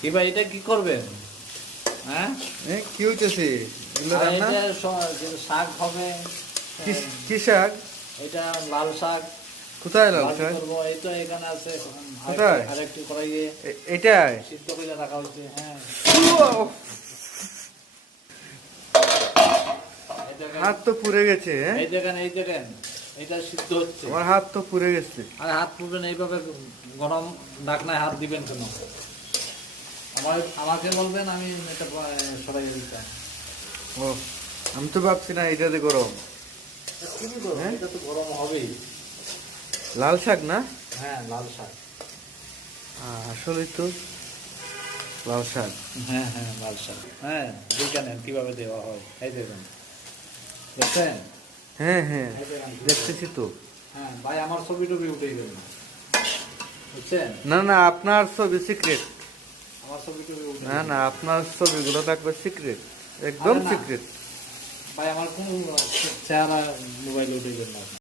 কি ভাই এটা কি করবেন? হ্যাঁ কি হইতেছে এগুলো আর রান্না? এটা শাক হবে। কি শাক? এটা লাল শাক কোথায় লাল ভাজি শাক? করবো। এই তো এখানে আছে। কোথায়? আরেকটু কড়াইয়ে এটাই? সিদ্ধ করে রাখা হয়েছে। হ্যাঁ এই দেখেন, হাত তো পুড়ে গেছে। এই দেখেন, এই দেখেন, এটা সিদ্ধ হচ্ছে। আমার হাত তো পুড়ে গেছে। আরে হাত পুড়বেন এইভাবে, গরম ঢাকনায় হাত দিবেন কেন? আমাকে বলবেন, আমি এটা সরাই দিতাম। ও, আমি তো ভাবছি না এটাতে গরম। হ্যাঁ? এটা তো গরম হবেই। লাল শাক না? হ্যাঁ লাল শাক। আসলে তো লাল শাক। হ্যাঁ হ্যাঁ লাল শাক। হ্যাঁ দেখেন কিভাবে দেওয়া হয়। এই দেখুন, দেখছেন? হ্যাঁ হ্যাঁ এই দেখেন। দেখতেছি তো। হ্যাঁ ভাই, আমার ছবি টবি উঠে গেল না, বুঝছেন? না না, আপনার ছবি সিক্রেট। আমার ছবি টবি উঠে না না, আপনার ছবিগুলো থাকবে সিক্রেট, একদম আরে না। সিক্রেট। ভাই আমার কোন চেহারা মোবাইলে উঠে গেল না।